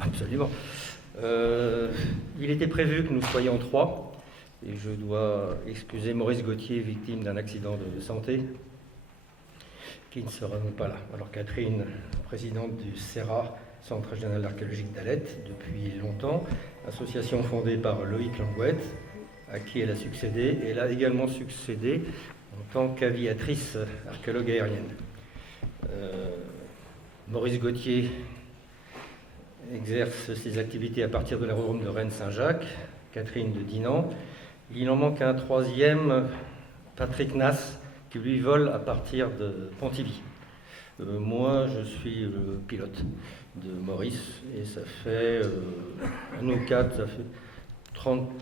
Absolument. Il était prévu que nous soyons trois, et je dois excuser Maurice Gauthier, victime d'un accident de santé, qui ne sera pas là. Alors Catherine, présidente du CERA, Centre régional d'archéologie d'Alette, depuis longtemps, association fondée par Loïc Langouette, à qui elle a succédé. Elle a également succédé en tant qu'aviatrice archéologue aérienne. Maurice Gauthier exerce ses activités à partir de l'aérodrome de Rennes-Saint-Jacques, Catherine de Dinan. Il en manque un troisième, Patrick Nass, qui lui vole à partir de Pontivy. Moi, je suis le pilote de Maurice, et ça fait, nous quatre, ça fait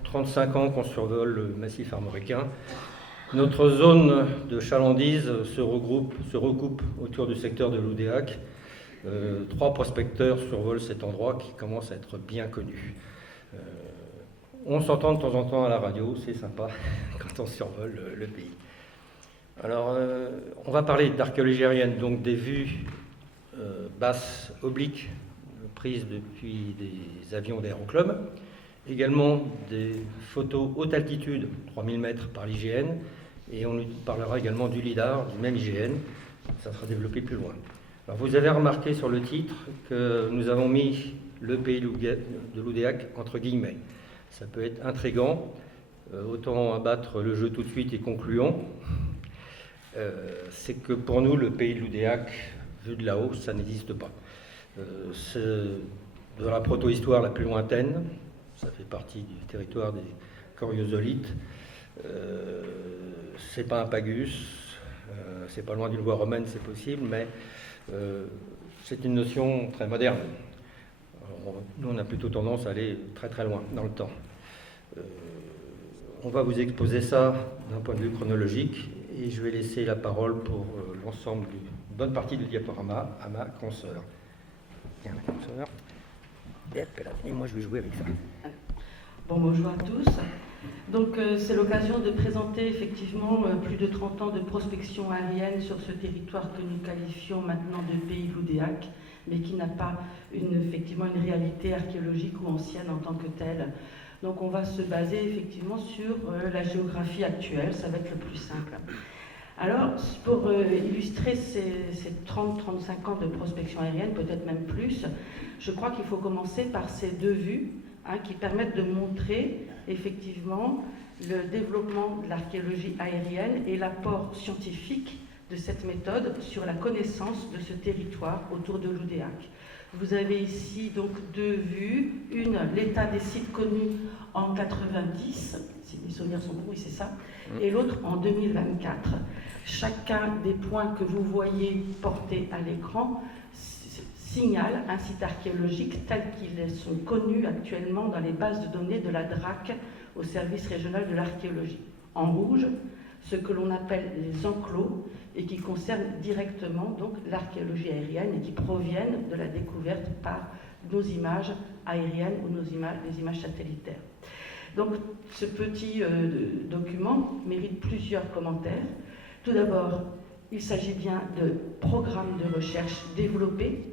35 ans qu'on survole le massif armoricain. Notre zone de chalandise se recoupe autour du secteur de l'Oudéac. 3 prospecteurs survolent cet endroit qui commence à être bien connu. On s'entend de temps en temps à la radio, c'est sympa quand on survole le pays. Alors, on va parler d'archéologie aérienne, donc des vues basses obliques prises depuis des avions d'Aéroclub, également des photos haute altitude, 3000 mètres par l'IGN, et on nous parlera également du LIDAR, du même IGN, ça sera développé plus loin. Alors, vous avez remarqué sur le titre que nous avons mis le pays de l'Oudéac entre guillemets. Ça peut être intriguant, autant abattre le jeu tout de suite et concluons. C'est que pour nous, le pays de l'Oudéac, vu de là-haut, ça n'existe pas. C'est de la proto-histoire la plus lointaine, ça fait partie du territoire des coriosolites. C'est pas un pagus, c'est pas loin d'une voie romaine, c'est possible, mais c'est une notion très moderne. Alors, nous, on a plutôt tendance à aller très très loin dans le temps. On va vous exposer ça d'un point de vue chronologique, et je vais laisser la parole pour l'ensemble d'une bonne partie du diaporama à ma consoeur. Tiens, ma consoeur. Et moi, je vais jouer avec ça. Bon, bonjour à tous. Donc, c'est l'occasion de présenter effectivement plus de 30 ans de prospection aérienne sur ce territoire que nous qualifions maintenant de pays de l'Oudéac, mais qui n'a pas effectivement une réalité archéologique ou ancienne en tant que telle. Donc on va se baser effectivement sur la géographie actuelle, ça va être le plus simple. Alors, pour illustrer ces 30-35 ans de prospection aérienne, peut-être même plus, je crois qu'il faut commencer par ces deux vues qui permettent de montrer effectivement le développement de l'archéologie aérienne et l'apport scientifique de cette méthode sur la connaissance de ce territoire autour de l'Oudéac. Vous avez ici donc deux vues, une l'état des sites connus en 90, si mes souvenirs sont bons, oui c'est ça, et l'autre en 2024. Chacun des points que vous voyez portés à l'écran signale un site archéologique tel qu'ils sont connus actuellement dans les bases de données de la DRAC au service régional de l'archéologie. En rouge, ce que l'on appelle les enclos et qui concernent directement donc l'archéologie aérienne et qui proviennent de la découverte par nos images aériennes ou les images satellitaires. Donc ce petit document mérite plusieurs commentaires. Tout d'abord, il s'agit bien de programmes de recherche développés.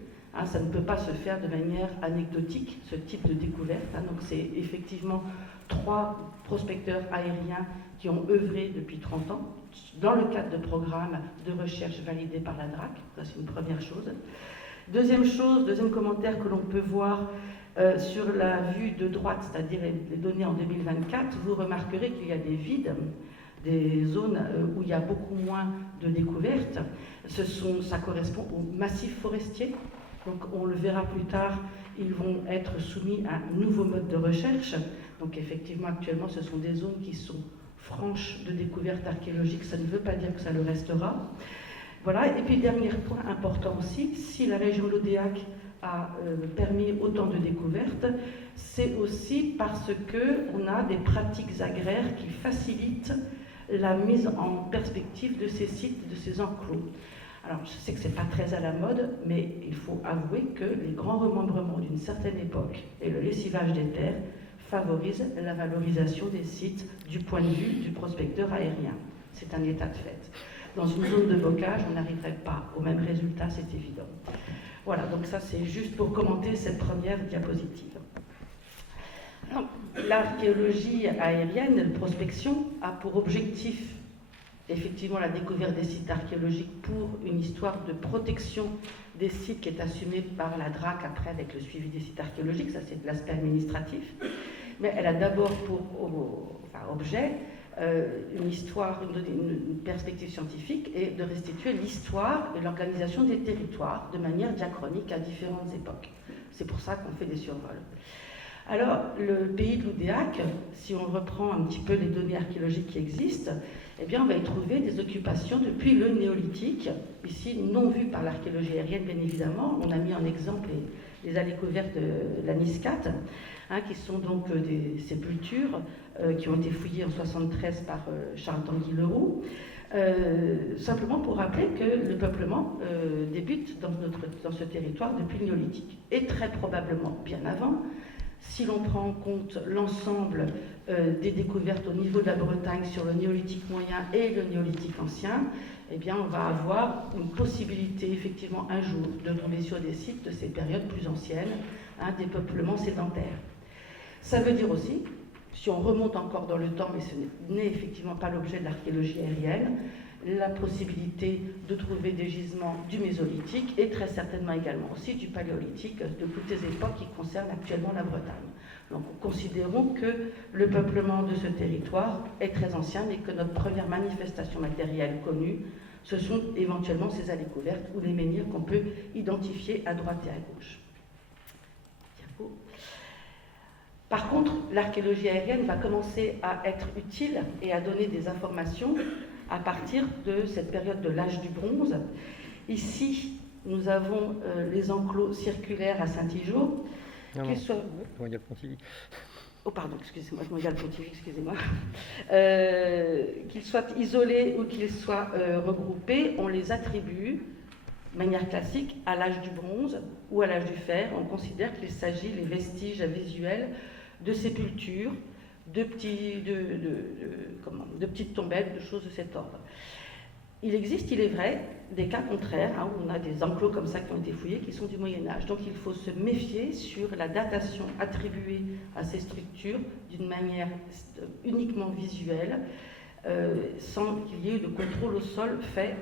Ça ne peut pas se faire de manière anecdotique, ce type de découverte. Donc c'est effectivement 3 prospecteurs aériens qui ont œuvré depuis 30 ans dans le cadre de programmes de recherche validés par la DRAC. Ça, c'est une première chose. Deuxième commentaire que l'on peut voir sur la vue de droite, c'est-à-dire les données en 2024, vous remarquerez qu'il y a des vides, des zones où il y a beaucoup moins de découvertes. Ça correspond aux massifs forestiers. Donc on le verra plus tard, ils vont être soumis à un nouveau mode de recherche. Donc effectivement, actuellement, ce sont des zones qui sont franches de découverte archéologique. Ça ne veut pas dire que ça le restera. Voilà. Et puis, dernier point important aussi, si la région de l'Oudéac a permis autant de découvertes, c'est aussi parce qu'on a des pratiques agraires qui facilitent la mise en perspective de ces sites, de ces enclos. Alors, je sais que ce n'est pas très à la mode, mais il faut avouer que les grands remembrements d'une certaine époque et le lessivage des terres favorisent la valorisation des sites du point de vue du prospecteur aérien. C'est un état de fait. Dans une zone de bocage, on n'arriverait pas au même résultat, c'est évident. Voilà, donc ça c'est juste pour commenter cette première diapositive. L'archéologie aérienne, la prospection, a pour objectif effectivement la découverte des sites archéologiques pour une histoire de protection des sites qui est assumée par la DRAC après avec le suivi des sites archéologiques, ça c'est de l'aspect administratif, mais elle a d'abord pour objet une histoire, une perspective scientifique et de restituer l'histoire et l'organisation des territoires de manière diachronique à différentes époques. C'est pour ça qu'on fait des survols. Alors, le pays de l'Oudéac, si on reprend un petit peu les données archéologiques qui existent, eh bien, on va y trouver des occupations depuis le néolithique, ici non vues par l'archéologie aérienne, bien évidemment. On a mis en exemple les allées couvertes de la Niscat, qui sont donc des sépultures qui ont été fouillées en 1973 par Charles Tanguy Leroux. Simplement pour rappeler que le peuplement débute dans ce territoire depuis le néolithique, et très probablement bien avant. Si l'on prend en compte l'ensemble des découvertes au niveau de la Bretagne sur le néolithique moyen et le néolithique ancien, eh bien on va avoir une possibilité effectivement un jour de tomber sur des sites de ces périodes plus anciennes, des peuplements sédentaires. Ça veut dire aussi, si on remonte encore dans le temps, mais ce n'est effectivement pas l'objet de l'archéologie aérienne, la possibilité de trouver des gisements du Mésolithique et très certainement également aussi du Paléolithique, de toutes les époques qui concernent actuellement la Bretagne. Donc considérons que le peuplement de ce territoire est très ancien, mais que notre première manifestation matérielle connue, ce sont éventuellement ces allées couvertes ou les menhirs qu'on peut identifier à droite et à gauche. Par contre, l'archéologie aérienne va commencer à être utile et à donner des informations à partir de cette période de l'âge du bronze. Ici, nous avons les enclos circulaires à Saint-Igeau. Oh pardon, excusez-moi, je me regarde Pontivy, excusez-moi. Qu'ils soient isolés ou qu'ils soient regroupés, on les attribue de manière classique à l'âge du bronze ou à l'âge du fer. On considère qu'il s'agit des vestiges visuels de sépultures, de petites tombettes, de choses de cet ordre. Il existe, il est vrai, des cas contraires, où on a des enclos comme ça qui ont été fouillés, qui sont du Moyen-Âge. Donc il faut se méfier sur la datation attribuée à ces structures d'une manière uniquement visuelle, sans qu'il y ait eu de contrôle au sol fait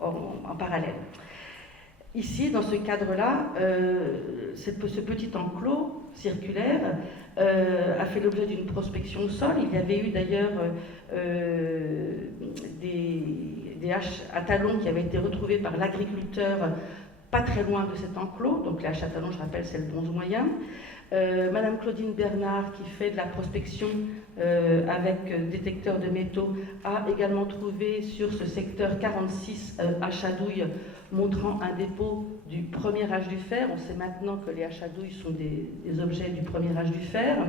en parallèle. Ici, dans ce cadre-là, ce petit enclos circulaire a fait l'objet d'une prospection au sol. Il y avait eu d'ailleurs des haches à talons qui avaient été retrouvées par l'agriculteur pas très loin de cet enclos. Donc les haches à talons, je rappelle, c'est le bronze moyen. Madame Claudine Bernard, qui fait de la prospection avec détecteur de métaux, a également trouvé sur ce secteur 46 haches à douille montrant un dépôt du premier âge du fer. On sait maintenant que les haches à douille sont des objets du premier âge du fer.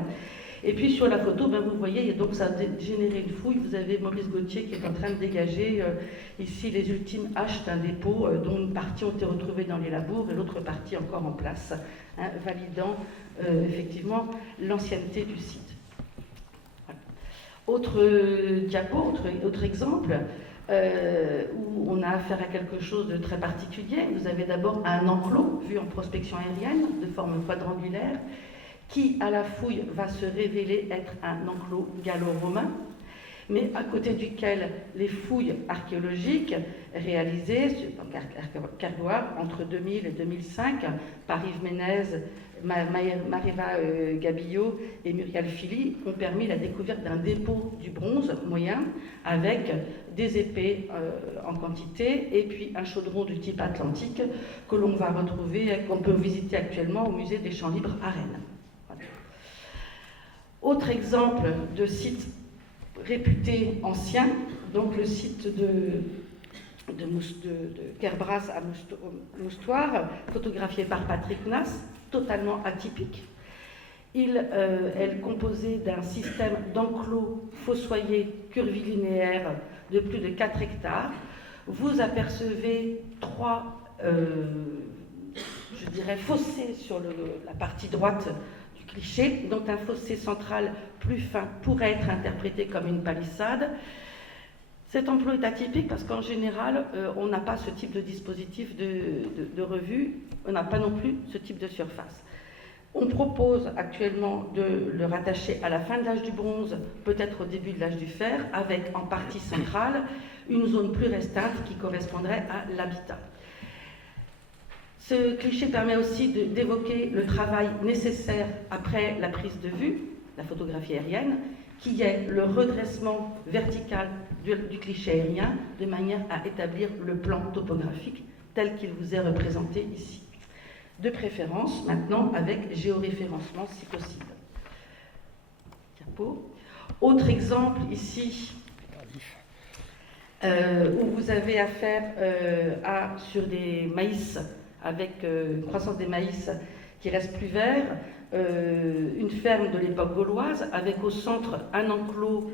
Et puis sur la photo, vous voyez, donc ça a généré une fouille. Vous avez Maurice Gauthier qui est en train de dégager ici les ultimes haches d'un dépôt dont une partie ont été retrouvées dans les labours et l'autre partie encore en place, validant effectivement l'ancienneté du site. Voilà. Autre diapo, autre exemple, où on a affaire à quelque chose de très particulier. Vous avez d'abord un enclos vu en prospection aérienne de forme quadrangulaire qui, à la fouille, va se révéler être un enclos gallo-romain, mais à côté duquel les fouilles archéologiques réalisées dans Cargoire entre 2000 et 2005 par Yves Ménez, Mariva Gabillot et Muriel Philly ont permis la découverte d'un dépôt du bronze moyen avec des épées en quantité et puis un chaudron du type atlantique que l'on va retrouver, qu'on peut visiter actuellement au musée des Champs Libres à Rennes. Voilà. Autre exemple de site réputé ancien, donc le site de Kerbras à Moustoir, photographié par Patrick Nass, totalement atypique. Elle est composée d'un système d'enclos fossoyés curvilinéaires de plus de 4 hectares. Vous apercevez 3, fossés sur la partie droite du cliché, dont un fossé central plus fin pourrait être interprété comme une palissade. Cet emploi est atypique parce qu'en général, on n'a pas ce type de dispositif de revue, on n'a pas non plus ce type de surface. On propose actuellement de le rattacher à la fin de l'âge du bronze, peut-être au début de l'âge du fer, avec en partie centrale une zone plus restreinte qui correspondrait à l'habitat. Ce cliché permet aussi d'évoquer le travail nécessaire après la prise de vue, la photographie aérienne, qui est le redressement vertical du cliché aérien de manière à établir le plan topographique tel qu'il vous est représenté ici. De préférence, maintenant, avec géoréférencement si possible. Diapo. Autre exemple ici, où vous avez affaire sur des maïs, avec une croissance des maïs qui reste plus vert, une ferme de l'époque gauloise, avec au centre un enclos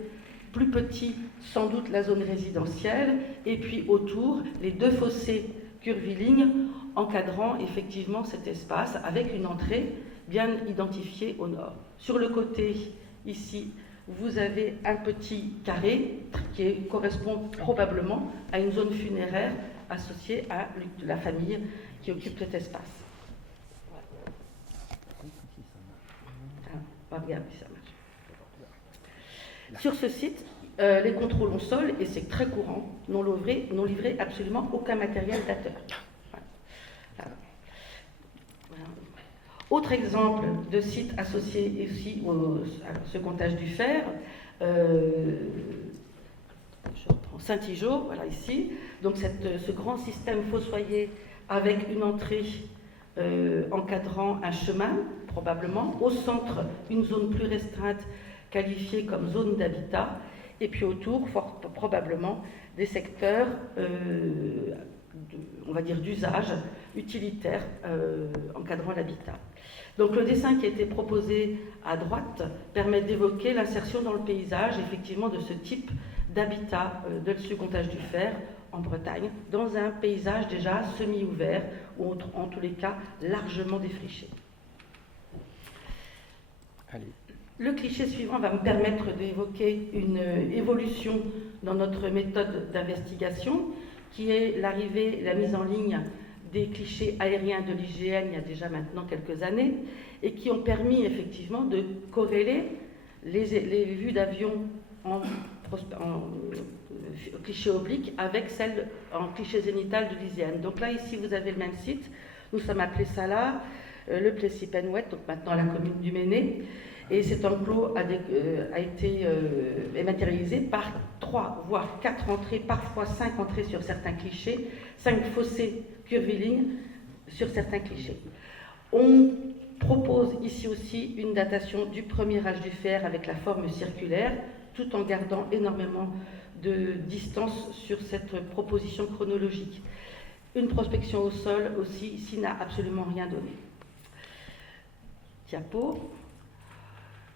plus petit, sans doute la zone résidentielle, et puis autour, les deux fossés curvilignes encadrant effectivement cet espace avec une entrée bien identifiée au nord. Sur le côté, ici, vous avez un petit carré qui correspond probablement à une zone funéraire associée à la famille qui occupe cet espace. Ah, regarde si ça marche. Sur ce site, les contrôles au sol, et c'est très courant, n'ont livré absolument aucun matériel dateur. Autre exemple de site associé aussi à ce comptage du fer, je reprends Saint-Igeau, voilà ici, donc ce grand système fossoyé avec une entrée encadrant un chemin, probablement, au centre une zone plus restreinte qualifiée comme zone d'habitat, et puis autour, fort probablement, des secteurs on va dire d'usage utilitaire encadrant l'habitat. Donc le dessin qui a été proposé à droite permet d'évoquer l'insertion dans le paysage effectivement de ce type d'habitat de comptage du fer en Bretagne, dans un paysage déjà semi-ouvert ou en tous les cas largement défriché. Allez. Le cliché suivant va me permettre d'évoquer une évolution dans notre méthode d'investigation, qui est l'arrivée, la mise en ligne des clichés aériens de l'IGN il y a déjà maintenant quelques années, et qui ont permis effectivement de corréler les vues d'avion en cliché oblique avec celles en cliché zénital de l'IGN. Donc là, ici, vous avez le même site. Nous sommes à Plessala, le Plessis-Penouette, donc maintenant à la commune du Méné. Et cet enclos a été matérialisé par 3, voire 4 entrées, parfois 5 entrées sur certains clichés, 5 fossés curvilignes sur certains clichés. On propose ici aussi une datation du premier âge du fer avec la forme circulaire, tout en gardant énormément de distance sur cette proposition chronologique. Une prospection au sol aussi, ici, n'a absolument rien donné. Diapo.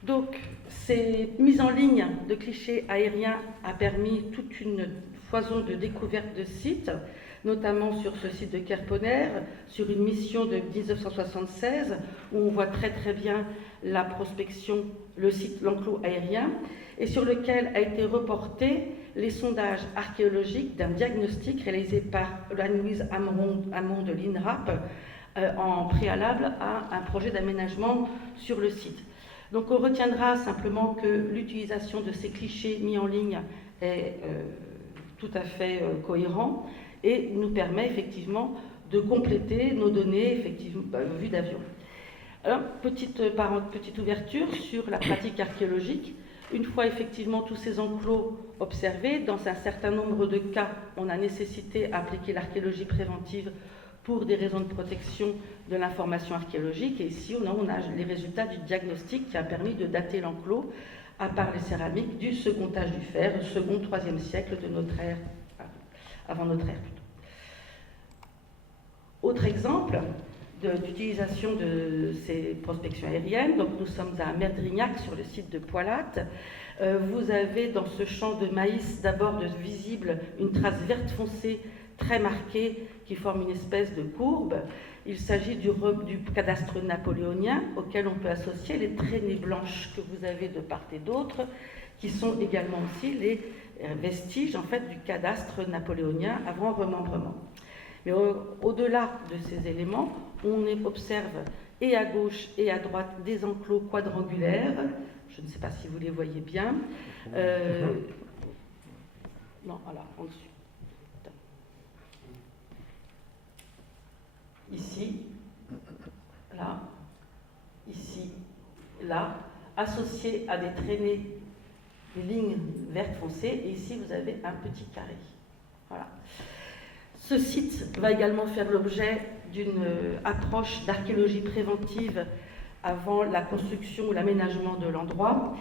Donc, ces mises en ligne de clichés aériens a permis toute une foison de découvertes de sites, notamment sur ce site de Kerponer, sur une mission de 1976, où on voit très très bien la prospection, le site, l'enclos aérien, et sur lequel a été reporté les sondages archéologiques d'un diagnostic réalisé par Anne-Louise Hamon de l'INRAP en préalable à un projet d'aménagement sur le site. Donc on retiendra simplement que l'utilisation de ces clichés mis en ligne est tout à fait cohérent et nous permet effectivement de compléter nos données effectivement vues d'avion. Alors, petite ouverture sur la pratique archéologique. Une fois effectivement tous ces enclos observés, dans un certain nombre de cas, on a nécessité d'appliquer l'archéologie préventive pour des raisons de protection de l'information archéologique. Et ici, on a les résultats du diagnostic qui a permis de dater l'enclos, à part les céramiques, du second âge du fer, du second, troisième siècle de notre ère, avant notre ère plutôt. Autre exemple d'utilisation de ces prospections aériennes, donc nous sommes à Merdrignac, sur le site de Poilat. Vous avez dans ce champ de maïs d'abord visible une trace verte foncée très marquée qui forme une espèce de courbe. Il s'agit du cadastre napoléonien auquel on peut associer les traînées blanches que vous avez de part et d'autre, qui sont également aussi les vestige en fait du cadastre napoléonien avant remembrement. Mais au-delà de ces éléments, on observe et à gauche et à droite des enclos quadrangulaires. Je ne sais pas si vous les voyez bien. Non, voilà, en dessus. Ici, là, ici, là, associés à des traînées, des lignes vertes foncées, et ici vous avez un petit carré. Voilà. Ce site va également faire l'objet d'une approche d'archéologie préventive avant la construction ou l'aménagement de l'endroit.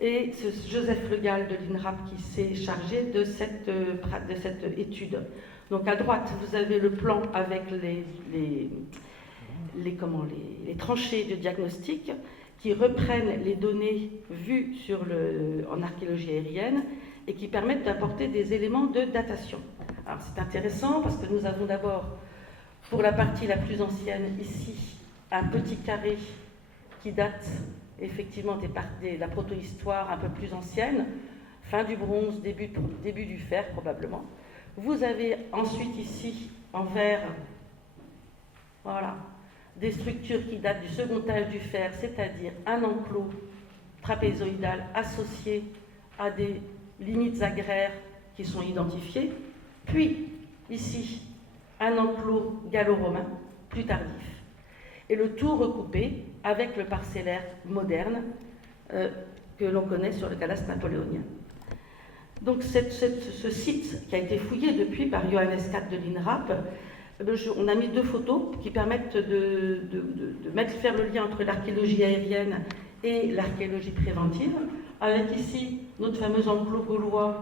Et c'est Joseph Le Gall de l'INRAP qui s'est chargé de cette étude. Donc à droite, vous avez le plan avec les tranchées de diagnostic qui reprennent les données vues en archéologie aérienne et qui permettent d'apporter des éléments de datation. Alors c'est intéressant parce que nous avons d'abord, pour la partie la plus ancienne ici, un petit carré qui date effectivement de la protohistoire un peu plus ancienne, fin du bronze, début du fer probablement. Vous avez ensuite ici, en vert, voilà, des structures qui datent du second âge du fer, c'est-à-dire un enclos trapézoïdal associé à des limites agraires qui sont identifiées, puis ici, un enclos gallo-romain plus tardif, et le tout recoupé avec le parcellaire moderne que l'on connaît sur le cadastre napoléonien. Donc ce site qui a été fouillé depuis par Johannes Katt de l'INRAP, on a mis deux photos qui permettent de faire le lien entre l'archéologie aérienne et l'archéologie préventive, avec ici notre fameux enclos gaulois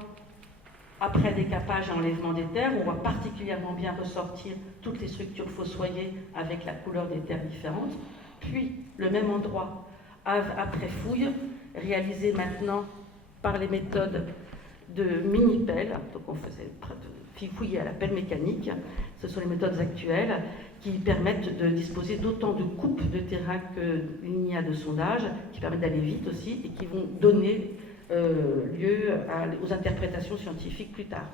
après décapage et enlèvement des terres. On voit particulièrement bien ressortir toutes les structures fossoyées avec la couleur des terres différentes. Puis le même endroit après fouille, réalisé maintenant par les méthodes de mini-pelle, donc on faisait fouiller à la pelle mécanique, ce sont les méthodes actuelles qui permettent de disposer d'autant de coupes de terrain qu'il y a de sondage, qui permettent d'aller vite aussi et qui vont donner lieu aux interprétations scientifiques plus tard.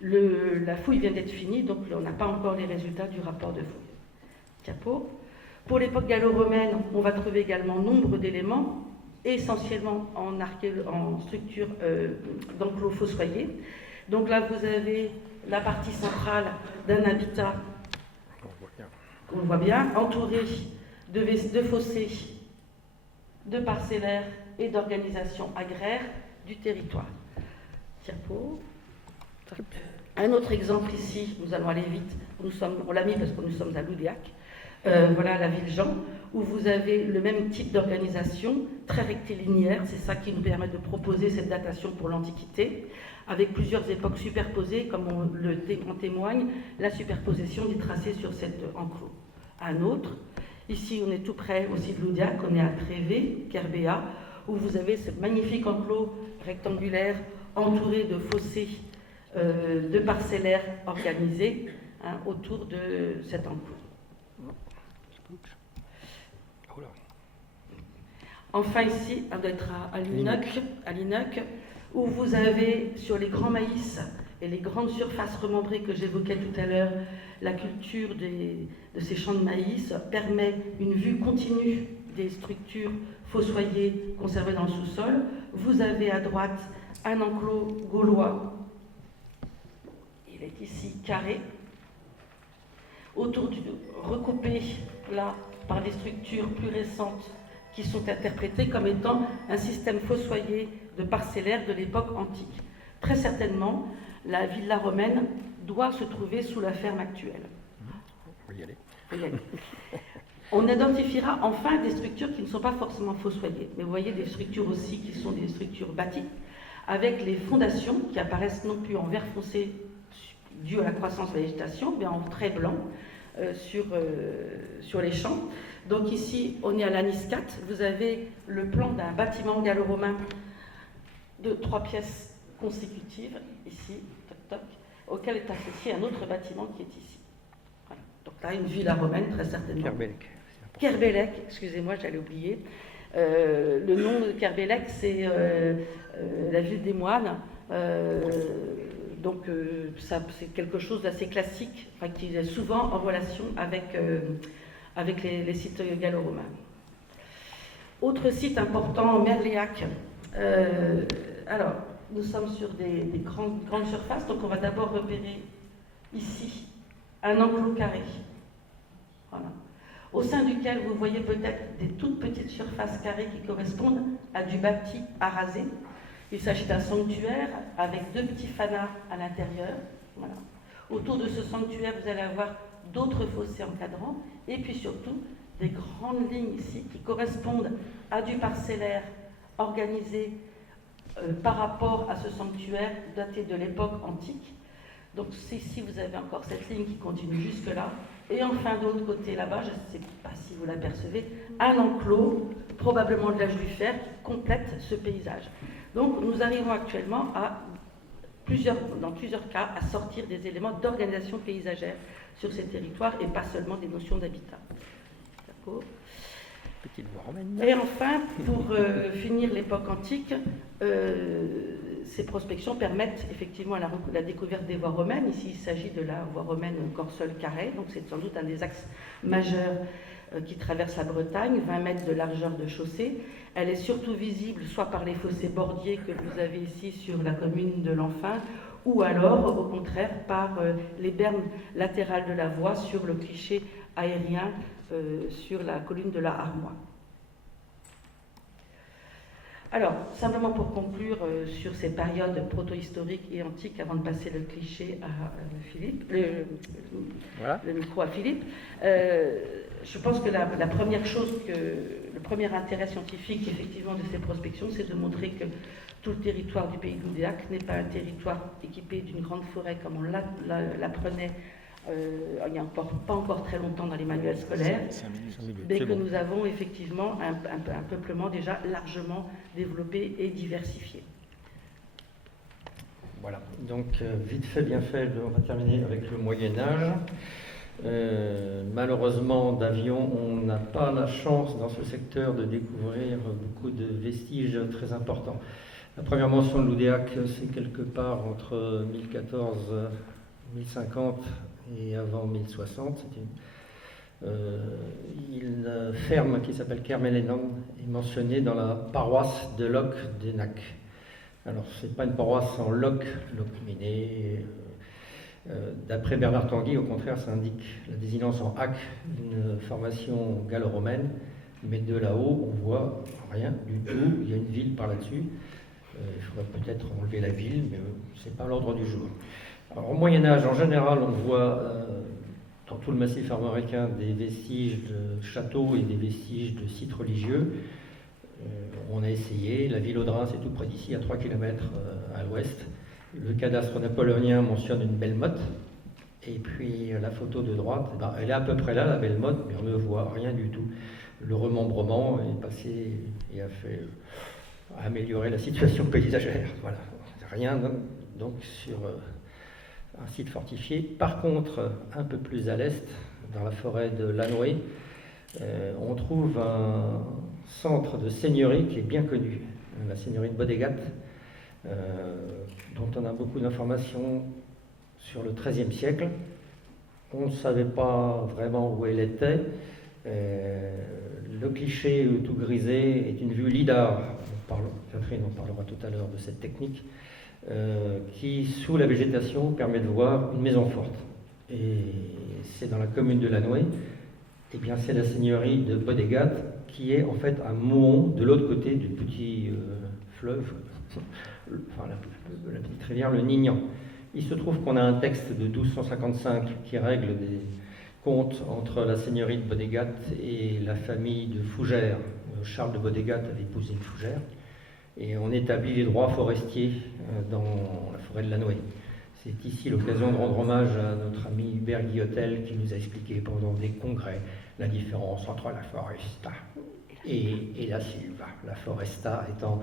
La fouille vient d'être finie, donc on n'a pas encore les résultats du rapport de fouille. Diapo. Pour l'époque gallo-romaine, on va trouver également nombre d'éléments, essentiellement en structure d'enclos fossoyés. Donc là, vous avez la partie centrale d'un habitat, on le voit bien, entouré de fossés, de parcellaires et d'organisation agraire du territoire. Diapo. Un autre exemple ici, nous allons aller vite, on l'a mis parce que nous sommes à Loudéac. Voilà la ville Jean, où vous avez le même type d'organisation, très rectilinéaire, c'est ça qui nous permet de proposer cette datation pour l'Antiquité, avec plusieurs époques superposées, comme en témoigne la superposition des tracés sur cet enclos. Un autre, ici on est tout près aussi de Loudéac, on est à Trévé, Kerbéa, où vous avez ce magnifique enclos rectangulaire entouré de fossés, de parcellaires organisés autour de cet enclos. Enfin ici, on doit être à Linoc, où vous avez sur les grands maïs et les grandes surfaces remembrées que j'évoquais tout à l'heure, la culture de ces champs de maïs permet une vue continue des structures fossoyées conservées dans le sous-sol. Vous avez à droite un enclos gaulois, il est ici carré, recoupé là par des structures plus récentes qui sont interprétées comme étant un système fossoyé de parcellaires de l'époque antique. Très certainement, la villa romaine doit se trouver sous la ferme actuelle. On va y aller. On identifiera enfin des structures qui ne sont pas forcément fossoyées, mais vous voyez des structures aussi qui sont des structures bâties, avec les fondations qui apparaissent non plus en vert foncé dû à la croissance de la végétation, mais en trait blanc sur les champs. Donc ici, on est à l'Aniscat, vous avez le plan d'un bâtiment gallo-romain de 3 pièces consécutives, ici, toc, toc, auquel est associé un autre bâtiment qui est ici. Voilà. Donc là, une villa romaine, très certainement. Kerbellec, excusez-moi, j'allais oublier. Le nom de Kerbellec, c'est la ville des moines, Ça, c'est quelque chose d'assez classique, enfin, qui est souvent en relation avec les sites gallo-romains. Autre site important, Merléac. Alors, nous sommes sur des grandes surfaces, donc on va d'abord repérer ici un enclos carré. Voilà. Au sein duquel vous voyez peut-être des toutes petites surfaces carrées qui correspondent à du bâti arasé. Il s'agit d'un sanctuaire avec 2 petits fanars à l'intérieur. Voilà. Autour de ce sanctuaire, vous allez avoir d'autres fossés encadrant, et puis surtout des grandes lignes ici qui correspondent à du parcellaire organisé par rapport à ce sanctuaire daté de l'époque antique. Donc ici, vous avez encore cette ligne qui continue jusque-là. Et enfin, de l'autre côté, là-bas, je ne sais pas si vous l'apercevez, un enclos, probablement de l'âge du fer, qui complète ce paysage. Donc nous arrivons actuellement dans plusieurs cas, à sortir des éléments d'organisation paysagère sur ces territoires et pas seulement des notions d'habitat. D'accord ? Petite voie romaine. Et enfin, pour finir l'époque antique, ces prospections permettent effectivement la découverte des voies romaines. Ici, il s'agit de la voie romaine Corsol-Carhaix, donc c'est sans doute un des axes majeurs qui traverse la Bretagne, 20 mètres de largeur de chaussée. Elle est surtout visible soit par les fossés bordiers que vous avez ici sur la commune de Lenfin, ou alors, au contraire, par les bermes latérales de la voie sur le cliché aérien sur la colline de la Armois. Alors, simplement pour conclure sur ces périodes proto-historiques et antiques, avant de passer le cliché à Philippe, le micro à Philippe, je pense que la première chose, le premier intérêt scientifique effectivement de ces prospections, c'est de montrer que tout le territoire du pays de l'Oudéac n'est pas un territoire équipé d'une grande forêt comme on l'apprenait il n'y a pas encore très longtemps dans les manuels scolaires, mais que nous avons effectivement un peuplement déjà largement développé et diversifié. Voilà, donc vite fait, bien fait, on va terminer avec le Moyen-Âge. Malheureusement, d'avion, on n'a pas la chance dans ce secteur de découvrir beaucoup de vestiges très importants. La première mention de l'Oudéac, c'est quelque part entre 1014 1050 et avant 1060. C'est une ferme qui s'appelle Kermelenang est mentionnée dans la paroisse de Loc d'Enac. Alors, ce n'est pas une paroisse en Loc miné. D'après Bernard Tanguy, au contraire, ça indique la désinence en Ac, une formation gallo-romaine, mais de là-haut, on voit rien du tout. Il y a une ville par là-dessus. Il faudrait peut-être enlever la ville, mais ce n'est pas l'ordre du jour. Alors, au Moyen-Âge, en général, on voit dans tout le massif armoricain des vestiges de châteaux et des vestiges de sites religieux. On a essayé, la ville Audrin, c'est tout près d'ici, à 3 km à l'ouest. Le cadastre napoléonien mentionne une belle motte. Et puis la photo de droite, elle est à peu près là, la belle motte, mais on ne voit rien du tout. Le remembrement est passé et a amélioré la situation paysagère. Voilà, rien donc sur un site fortifié. Par contre, un peu plus à l'est, dans la forêt de Lannoy, on trouve un centre de seigneurie qui est bien connu, la seigneurie de Bodégat, dont on a beaucoup d'informations sur le XIIIe siècle. On ne savait pas vraiment où elle était. Le cliché tout grisé est une vue lidar. Catherine en parlera tout à l'heure de cette technique, qui, sous la végétation, permet de voir une maison forte. Et c'est dans la commune de Lannoy. Eh bien, c'est la seigneurie de Bodégat, qui est en fait un mont de l'autre côté du petit fleuve, enfin la petite rivière, le Nignan. Il se trouve qu'on a un texte de 1255 qui règle des comptes entre la seigneurie de Bodégat et la famille de Fougères. Charles de Bodégat avait épousé une Fougère. Et on établit les droits forestiers dans la forêt de Lannoy. C'est ici l'occasion de rendre hommage à notre ami Hubert Guillotel qui nous a expliqué pendant des congrès la différence entre la foresta et la silva, la foresta étant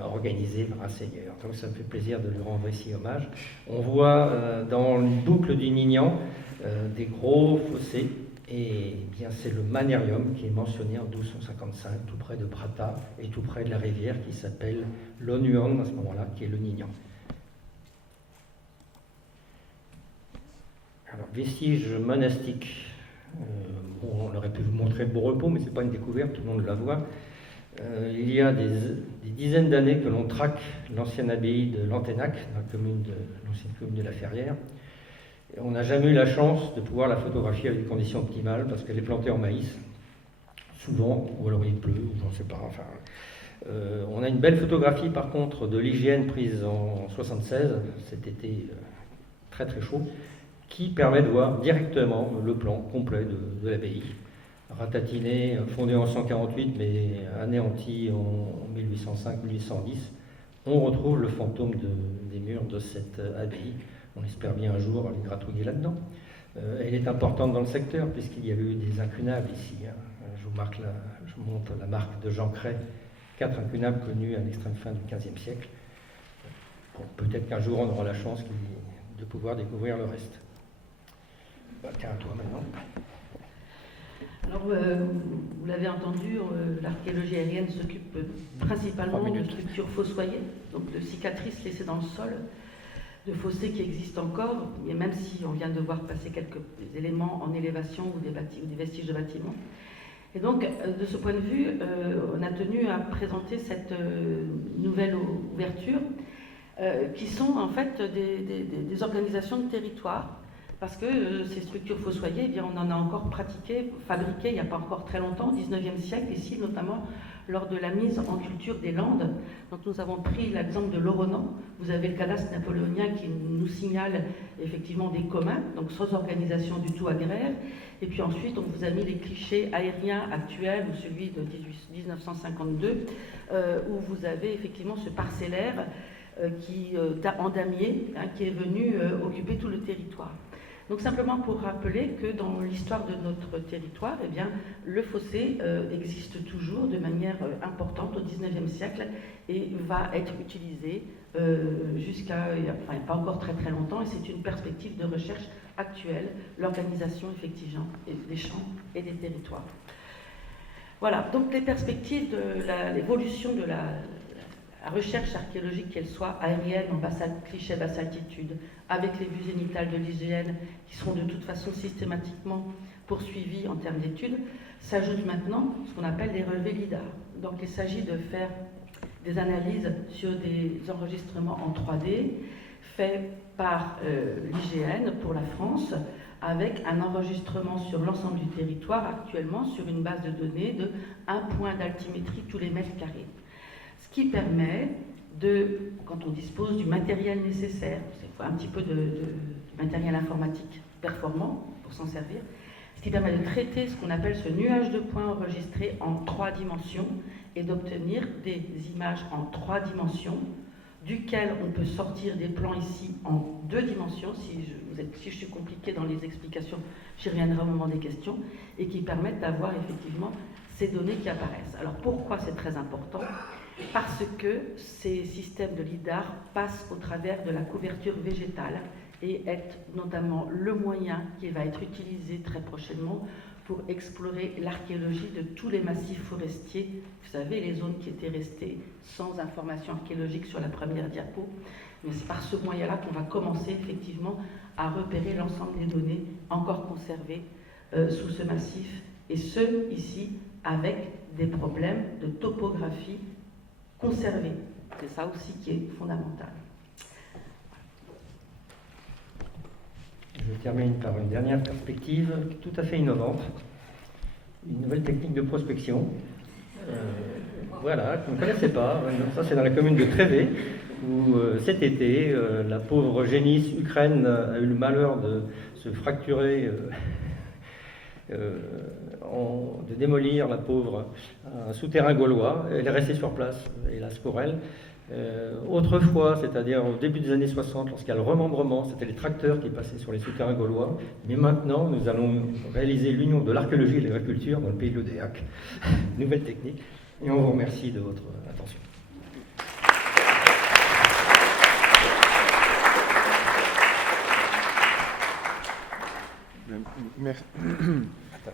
organisée par un seigneur. Donc ça me fait plaisir de lui rendre ici hommage. On voit dans une boucle du Nignan des gros fossés, et bien c'est le Manerium qui est mentionné en 1255, tout près de Prata et tout près de la rivière qui s'appelle l'Onuang à ce moment-là, qui est le Nignan. Alors, vestiges monastiques. Bon, on aurait pu vous montrer le Beau Repos, mais ce n'est pas une découverte, tout le monde la voit. Il y a des dizaines d'années que l'on traque l'ancienne abbaye de Lantenac, dans l'ancienne commune de La Ferrière. Et on n'a jamais eu la chance de pouvoir la photographier avec des conditions optimales, parce qu'elle est plantée en maïs, souvent, ou alors il pleut, ou j'en sais pas. Enfin, on a une belle photographie par contre de l'hygiène prise en 76, cet été très très chaud, qui permet de voir directement le plan complet de l'abbaye. Ratatiné, fondé en 148 mais anéanti en 1805-1810, on retrouve le fantôme des murs de cette abbaye. On espère bien un jour aller gratouiller là-dedans. Elle est importante dans le secteur puisqu'il y a eu des incunables ici. Je vous montre la marque de Jean Cray, 4 incunables connus à l'extrême fin du XVe siècle. Bon, peut-être qu'un jour on aura la chance de pouvoir découvrir le reste. Bah, tiens, à toi maintenant. Alors, vous l'avez entendu, l'archéologie aérienne s'occupe principalement de structures fossoyées, donc de cicatrices laissées dans le sol, de fossés qui existent encore, et même si on vient de voir passer quelques éléments en élévation ou des vestiges de bâtiments. Et donc, de ce point de vue, on a tenu à présenter cette nouvelle ouverture, qui sont en fait des organisations de territoire. Parce que ces structures fossoyées, eh bien, on en a encore fabriqué il n'y a pas encore très longtemps, au XIXe siècle, ici notamment lors de la mise en culture des Landes. Donc nous avons pris l'exemple de l'Oronan. Vous avez le cadastre napoléonien qui nous signale effectivement des communs, donc sans organisation du tout agraire. Et puis ensuite, on vous a mis les clichés aériens actuels, ou celui de 1952, où vous avez effectivement ce parcellaire en damier, qui est venu occuper tout le territoire. Donc simplement pour rappeler que dans l'histoire de notre territoire, eh bien, le fossé existe toujours de manière importante au XIXe siècle et va être utilisé jusqu'à pas encore très très longtemps, et c'est une perspective de recherche actuelle, l'organisation effectivement des champs et des territoires. Voilà, donc les perspectives de l'évolution de la recherche archéologique, qu'elle soit aérienne, en cliché basse altitude, avec les vues zénithales de l'IGN, qui seront de toute façon systématiquement poursuivies en termes d'études, s'ajoute maintenant ce qu'on appelle des relevés LIDAR. Donc il s'agit de faire des analyses sur des enregistrements en 3D, faits par l'IGN pour la France, avec un enregistrement sur l'ensemble du territoire, actuellement sur une base de données de 1 point d'altimétrie tous les mètres carrés. Ce qui permet quand on dispose du matériel nécessaire, c'est un petit peu de matériel informatique performant pour s'en servir, ce qui permet de traiter ce qu'on appelle ce nuage de points enregistrés en 3 dimensions et d'obtenir des images en 3 dimensions, duquel on peut sortir des plans ici en 2 dimensions, si je suis compliqué dans les explications, j'y reviendrai au moment des questions, et qui permettent d'avoir effectivement ces données qui apparaissent. Alors pourquoi c'est très important ? Parce que ces systèmes de LIDAR passent au travers de la couverture végétale et est notamment le moyen qui va être utilisé très prochainement pour explorer l'archéologie de tous les massifs forestiers. Vous savez, les zones qui étaient restées sans information archéologique sur la première diapo. Mais c'est par ce moyen-là qu'on va commencer effectivement à repérer l'ensemble des données encore conservées sous ce massif. Et ce, ici, avec des problèmes de topographie conservés. C'est ça aussi qui est fondamental. Je termine par une dernière perspective tout à fait innovante, une nouvelle technique de prospection, voilà, que vous ne connaissez pas. Ça, c'est dans la commune de Trévé, où cet été, la pauvre génisse Ukraine a eu le malheur de se fracturer, de démolir la pauvre un souterrain gaulois. Elle est restée sur place, hélas pour elle. Autrefois, c'est-à-dire au début des années 60, lorsqu'il y a le remembrement, c'était les tracteurs qui passaient sur les souterrains gaulois. Mais maintenant, nous allons réaliser l'union de l'archéologie et de l'agriculture dans le pays de l'Odéac. Nouvelle technique. Et on vous remercie de votre attention.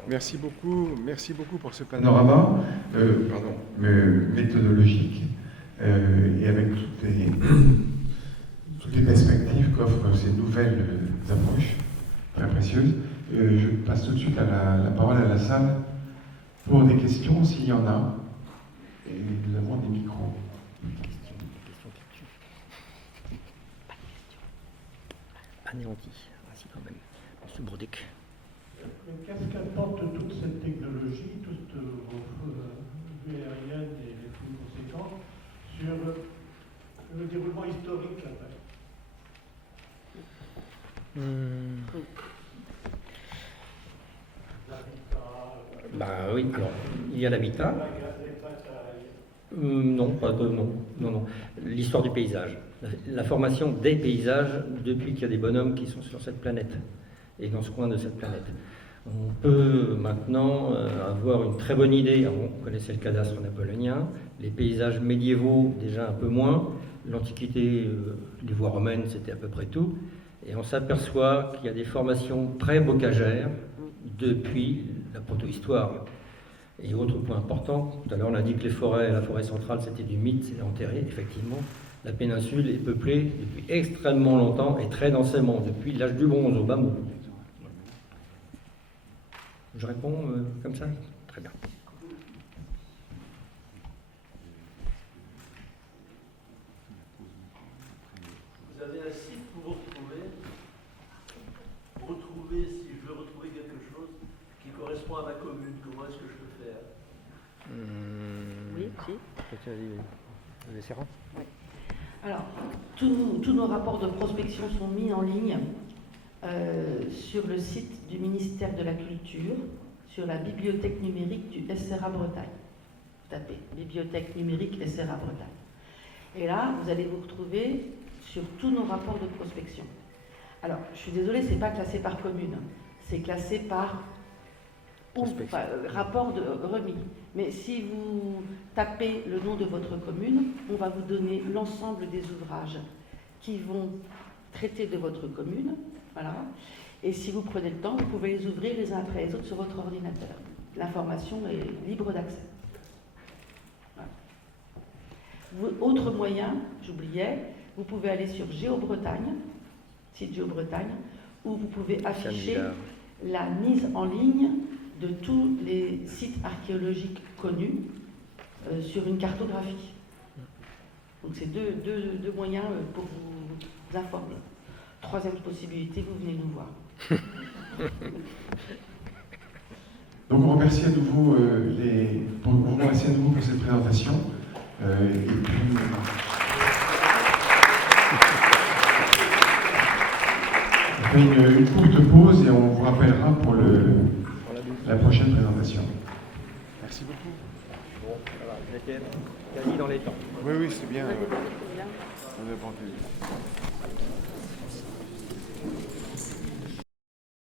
Merci beaucoup pour ce panorama méthodologique et avec toutes les perspectives qu'offrent ces nouvelles approches très précieuses. Je passe tout de suite la parole à la salle pour des questions, s'il y en a. Et nous avons des micros. Anéanti, ainsi quand même. Monsieur Bourdec. Qu'est-ce qu'apporte toute cette technologie, toutes vos vues aériennes et les flux conséquents sur le déroulement historique après? Bah oui, alors, il y a l'habitat. Non, pas de, non. L'histoire du paysage. La formation des paysages depuis qu'il y a des bonhommes qui sont sur cette planète et dans ce coin de cette planète. On peut maintenant avoir une très bonne idée. Alors, on connaissait le cadastre napoléonien, les paysages médiévaux déjà un peu moins, l'Antiquité, les voies romaines, c'était à peu près tout. Et on s'aperçoit qu'il y a des formations très bocagères depuis la proto-histoire. Et autre point important, tout à l'heure on a dit que les forêts, la forêt centrale c'était du mythe, c'est enterré, effectivement. La péninsule est peuplée depuis extrêmement longtemps et très densément, depuis l'âge du bronze au bas mot. Je réponds comme ça? Très bien. Vous avez un site pour vous retrouver, si je veux retrouver quelque chose qui correspond à ma commune, comment est-ce que je peux faire? Oui, si. Oui. Alors, tous nos rapports de prospection sont mis en ligne sur le site du ministère de la Culture, sur la bibliothèque numérique du SRA Bretagne. Vous tapez bibliothèque numérique SRA Bretagne. Et là, vous allez vous retrouver sur tous nos rapports de prospection. Alors, je suis désolée, ce n'est pas classé par commune, c'est classé par rapport de remis. Mais si vous tapez le nom de votre commune, on va vous donner l'ensemble des ouvrages qui vont traiter de votre commune. Voilà. Et si vous prenez le temps, vous pouvez les ouvrir les uns après les autres sur votre ordinateur. L'information est libre d'accès. Voilà. Autre moyen, j'oubliais, vous pouvez aller sur GeoBretagne, site GeoBretagne, où vous pouvez afficher la mise en ligne de tous les sites archéologiques connus sur une cartographie. Donc c'est deux moyens pour vous informer. Troisième possibilité, vous venez nous voir. Donc on remercie à nouveau vous remercie à nouveau pour cette présentation. Et puis, on fait une courte pause et on vous rappellera pour la prochaine présentation. Merci beaucoup. Bon, voilà, j'étais quasi dans les temps. Oui, c'est bien. Vous avez bien. On a pas entendu.